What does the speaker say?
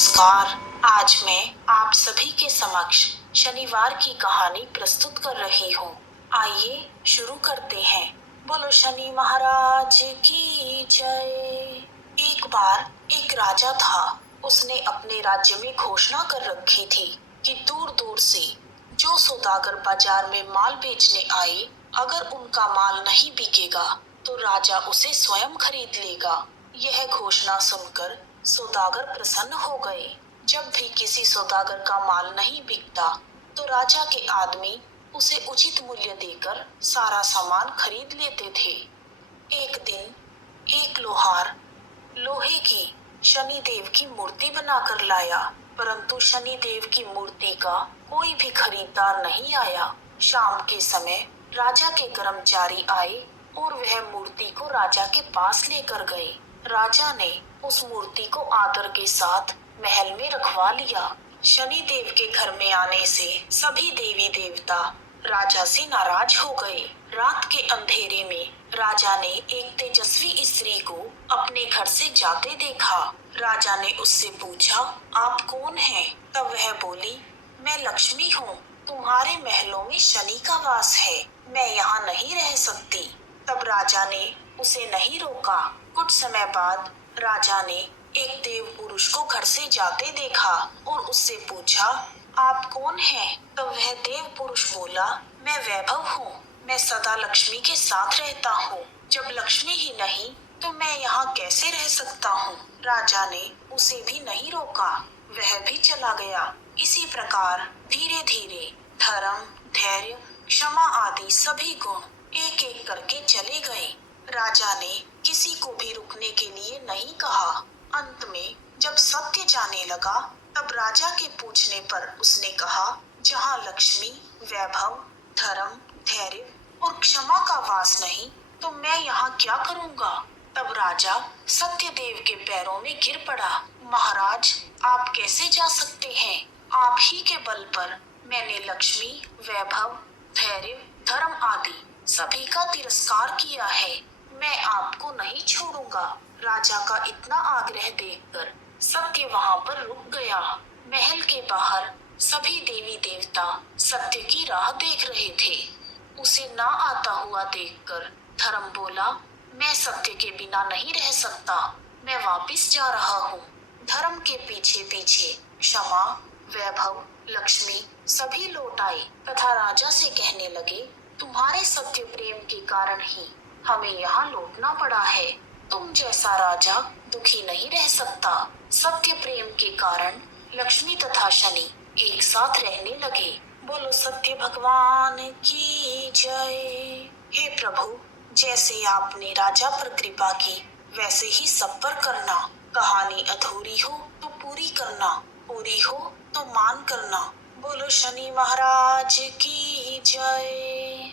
नमस्कार। आज मैं आप सभी के समक्ष शनिवार की कहानी प्रस्तुत कर रही हूँ। आइए शुरू करते हैं। बोलो शनि महाराज की जय। एक बार एक राजा था। उसने अपने राज्य में घोषणा कर रखी थी कि दूर दूर से जो सौदागर बाजार में माल बेचने आए, अगर उनका माल नहीं बिकेगा तो राजा उसे स्वयं खरीद लेगा। यह घोषणा सुनकर सौदागर प्रसन्न हो गए। जब भी किसी सौदागर का माल नहीं बिकता तो राजा के आदमी उसे उचित मूल्य देकर सारा सामान खरीद लेते थे। एक दिन एक लोहार लोहे की शनिदेव की मूर्ति बनाकर लाया, परंतु शनिदेव की मूर्ति का कोई भी खरीदार नहीं आया। शाम के समय राजा के कर्मचारी आए और वह मूर्ति को राजा के पास लेकर गए। राजा ने उस मूर्ति को आदर के साथ महल में रखवा लिया। शनिदेव के घर में आने से सभी देवी देवता राजा से नाराज हो गए। रात के अंधेरे में राजा ने एक तेजस्वी स्त्री को अपने घर से जाते देखा। राजा ने उससे पूछा, आप कौन हैं? तब वह बोली, मैं लक्ष्मी हूँ। तुम्हारे महलों में शनि का वास है, मैं यहाँ नहीं रह सकती। तब राजा ने उसे नहीं रोका। कुछ समय बाद राजा ने एक देव पुरुष को घर से जाते देखा और उससे पूछा, आप कौन हैं? तब वह देव पुरुष बोला, मैं वैभव हूँ, मैं सदा लक्ष्मी के साथ रहता हूँ। जब लक्ष्मी ही नहीं तो मैं यहाँ कैसे रह सकता हूँ? राजा ने उसे भी नहीं रोका, वह भी चला गया। इसी प्रकार धीरे धीरे धर्म, धैर्य, क्षमा आदि सभी गुण एक एक करके चले गए। राजा ने किसी को भी रुकने के लिए नहीं कहा। अंत में जब सत्य जाने लगा तब राजा के पूछने पर उसने कहा, जहाँ लक्ष्मी, वैभव, धर्म, धैर्य और क्षमा का वास नहीं तो मैं यहाँ क्या करूँगा? तब राजा सत्यदेव के पैरों में गिर पड़ा। महाराज, आप कैसे जा सकते हैं? आप ही के बल पर मैंने लक्ष्मी, वैभव, धैर्य, धर्म आदि सभी का तिरस्कार किया है। मैं आपको नहीं छोड़ूंगा। राजा का इतना आग्रह देखकर सत्य वहां पर रुक गया। महल के बाहर सभी देवी देवता सत्य की राह देख रहे थे। उसे ना आता हुआ देखकर धर्म बोला, मैं सत्य के बिना नहीं रह सकता, मैं वापिस जा रहा हूँ। धर्म के पीछे पीछे क्षमा, वैभव, लक्ष्मी सभी लौट आए तथा राजा से कहने लगे, तुम्हारे सत्य प्रेम के कारण ही हमें यहाँ लौटना पड़ा है। तुम जैसा राजा दुखी नहीं रह सकता। सत्य प्रेम के कारण लक्ष्मी तथा शनि एक साथ रहने लगे। बोलो सत्य भगवान की जय। हे प्रभु, जैसे आपने राजा पर कृपा की वैसे ही सब पर करना। कहानी अधूरी हो तो पूरी करना, पूरी हो तो मान करना। बोलो शनि महाराज की जय।